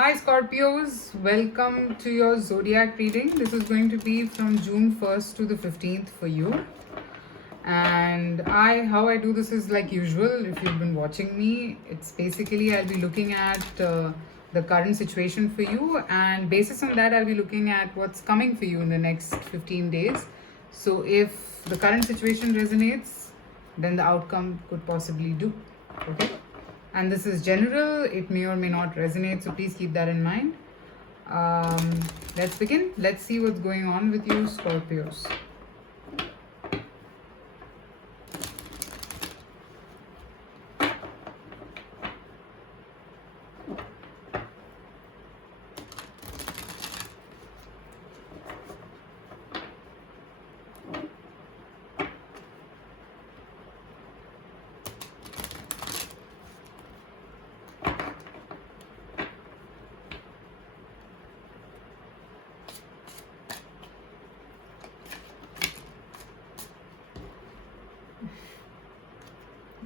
Hi Scorpios, welcome to your zodiac reading. This is going to be from June 1st to the 15th for you. And how I do this is like usual. If you've been watching me, it's basically I'll be looking at the current situation for you, and basis on that, I'll be looking at what's coming for you in the next 15 days. So if the current situation resonates, then the outcome could possibly do. Okay, and this is general, it may or may not resonate, so please keep that in mind. um, let's begin. Let's see what's going on with you Scorpios.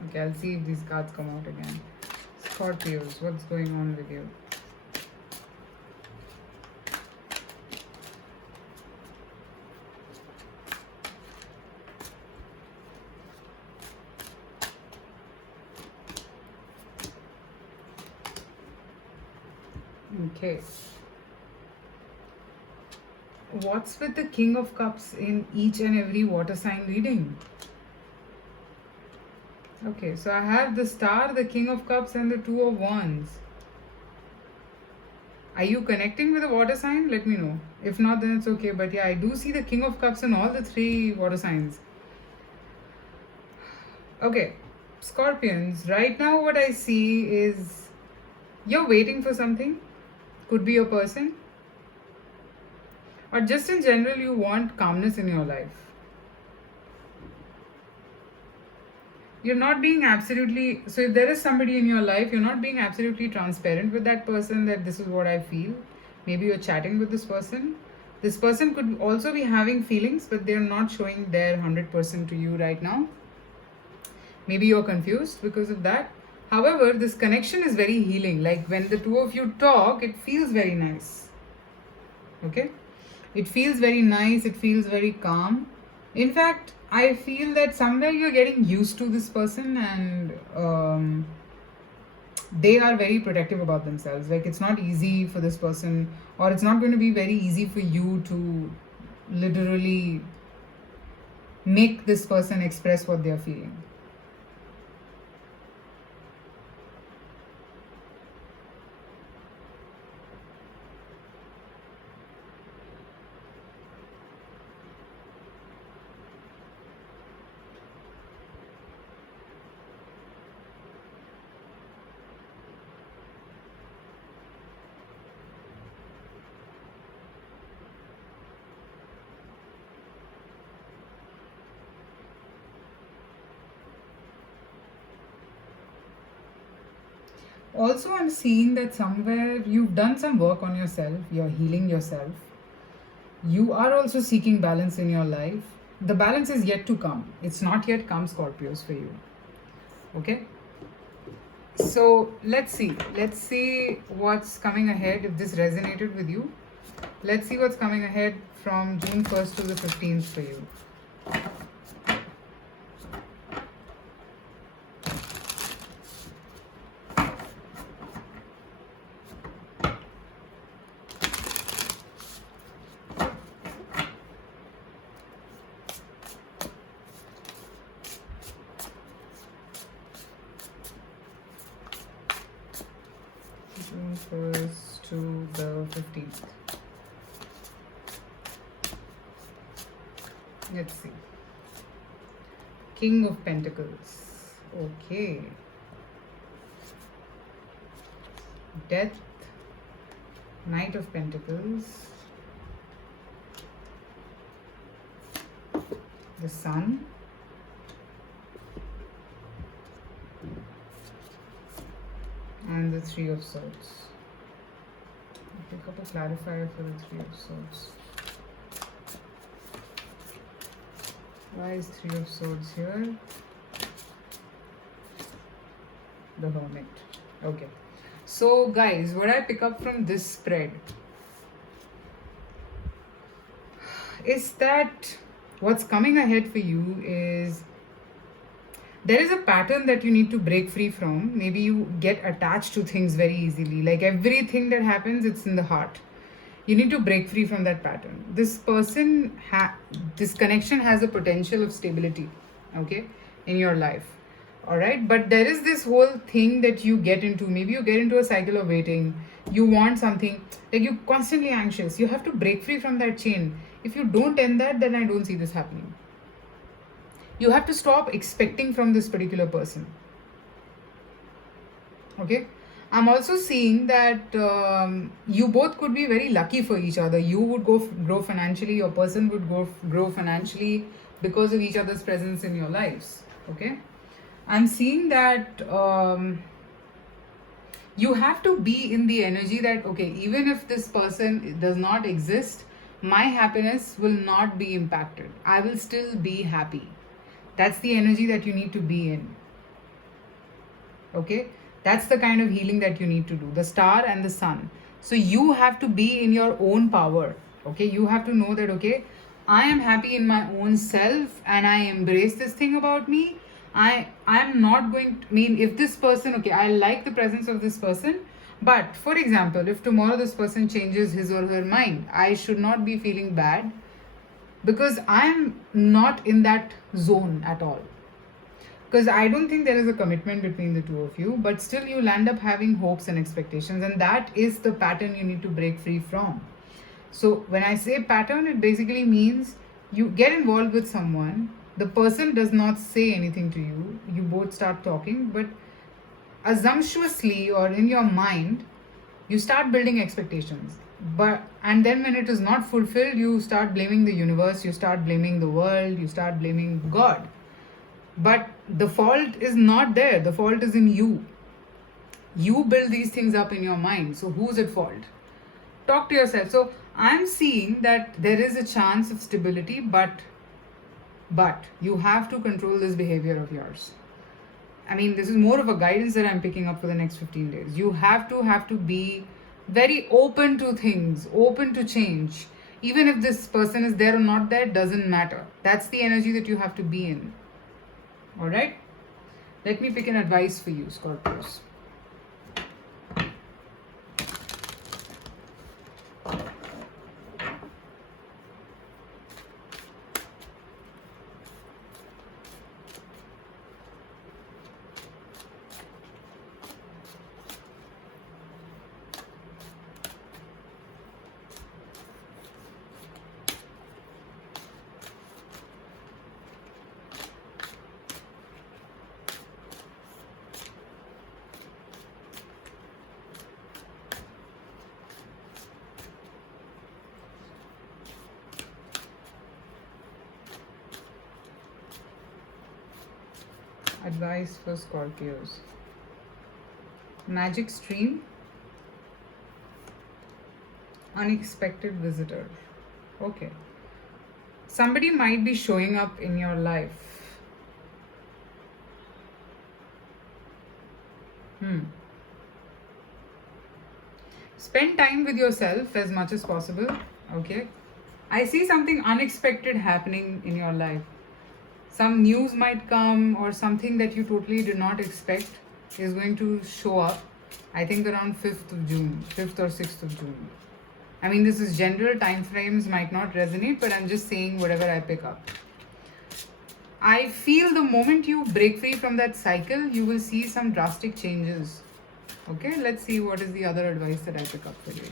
Okay, I'll see if these cards come out again. Scorpios, what's going on with you? Okay. What's with the King of Cups in each and every water sign reading? Okay, so I have the Star, the King of Cups, and the Two of Wands. Are you connecting with a water sign? Let me know. If not, then it's okay. But yeah, I do see the King of Cups in all the three water signs. Okay, Scorpions, right now what I see is you're waiting for something. Could be a person. Or just in general, you want calmness in your life. You're not being absolutely, so if there is somebody in your life, you're not being absolutely transparent with that person that this is what I feel. Maybe you're chatting with this person. This person could also be having feelings, but they're not showing their 100% to you right now. Maybe you're confused because of that. However, this connection is very healing. Like when the two of you talk, it feels very nice. Okay? It feels very nice, it feels very calm. In fact, I feel that somewhere you're getting used to this person, and they are very protective about themselves. Like it's not easy for this person, or it's not going to be very easy for you to literally make this person express what they're feeling. Also, I'm seeing that somewhere you've done some work on yourself, you're healing yourself. You are also seeking balance in your life. The balance is yet to come. It's not yet come, Scorpios, for you. Okay? So let's see. Let's see what's coming ahead if this resonated with you. Let's see what's coming ahead from June 1st to the 15th for you. June 1st to the 15th. Let's see. King of Pentacles. Okay. Death. Knight of Pentacles. The Sun. And the Three of Swords. I'll pick up a clarifier for the Three of Swords. Why is Three of Swords here? The Hermit. Okay. So guys, what I pick up from this spread is that what's coming ahead for you is there is a pattern that you need to break free from. Maybe you get attached to things very easily. Like everything that happens, it's in the heart. You need to break free from that pattern. This connection has a potential of stability, okay, in your life. All right, but there is this whole thing that you get into. Maybe you get into a cycle of waiting. You want something, like you're constantly anxious. You have to break free from that chain. If you don't end that, then I don't see this happening. You have to stop expecting from this particular person. Okay, I'm also seeing that you both could be very lucky for each other. You would grow financially, your person would grow financially because of each other's presence in your lives. Okay, I'm seeing that you have to be in the energy that, okay, even if this person does not exist, my happiness will not be impacted. I will still be happy. That's the energy that you need to be in. Okay, that's the kind of healing that you need to do. The star and the sun. So you have to be in your own power. Okay, you have to know that, okay, I am happy in my own self and I embrace this thing about me. I'm not going to mean if this person, okay, I like the presence of this person, but for example, if tomorrow this person changes his or her mind, I should not be feeling bad because I'm not in that zone at all. Because I don't think there is a commitment between the two of you, but still you'll end up having hopes and expectations, and that is the pattern you need to break free from. So when I say pattern, it basically means you get involved with someone, the person does not say anything to you, you both start talking, but assumptuously or in your mind, you start building expectations. And then when it is not fulfilled, you start blaming the universe, you start blaming the world, you start blaming God. But the fault is not there, the fault is in you. You build these things up in your mind, so who's at fault? Talk to yourself. So I'm seeing that there is a chance of stability, but you have to control this behavior of yours. I mean, this is more of a guidance that I'm picking up for the next 15 days. You have to be very open to things, open to change. Even if this person is there or not there, doesn't matter. That's the energy that you have to be in. All right, let me pick an advice for you, Scorpios. Advice for Scorpios. Magic stream. Unexpected visitor. Okay. Somebody might be showing up in your life. Spend time with yourself as much as possible. Okay. I see something unexpected happening in your life. Some news might come or something that you totally did not expect is going to show up. I think around 5th of June, 5th or 6th of June. I mean, this is general, time frames might not resonate, but I'm just saying whatever I pick up. I feel the moment you break free from that cycle, you will see some drastic changes. Okay, let's see what is the other advice that I pick up for you.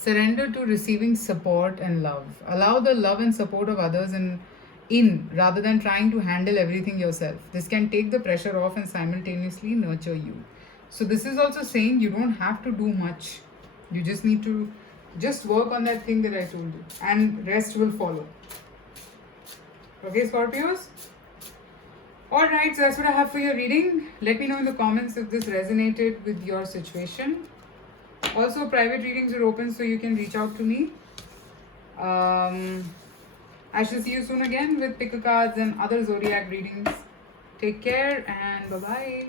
Surrender to receiving support and love. Allow the love and support of others in rather than trying to handle everything yourself. This can take the pressure off and simultaneously nurture you. So this is also saying you don't have to do much. You just need to just work on that thing that I told you, and rest will follow. Okay, Scorpios? Alright, so that's what I have for your reading. Let me know in the comments if this resonated with your situation. Also, private readings are open, so you can reach out to me. I shall see you soon again with pick a cards and other zodiac readings. Take care and bye bye.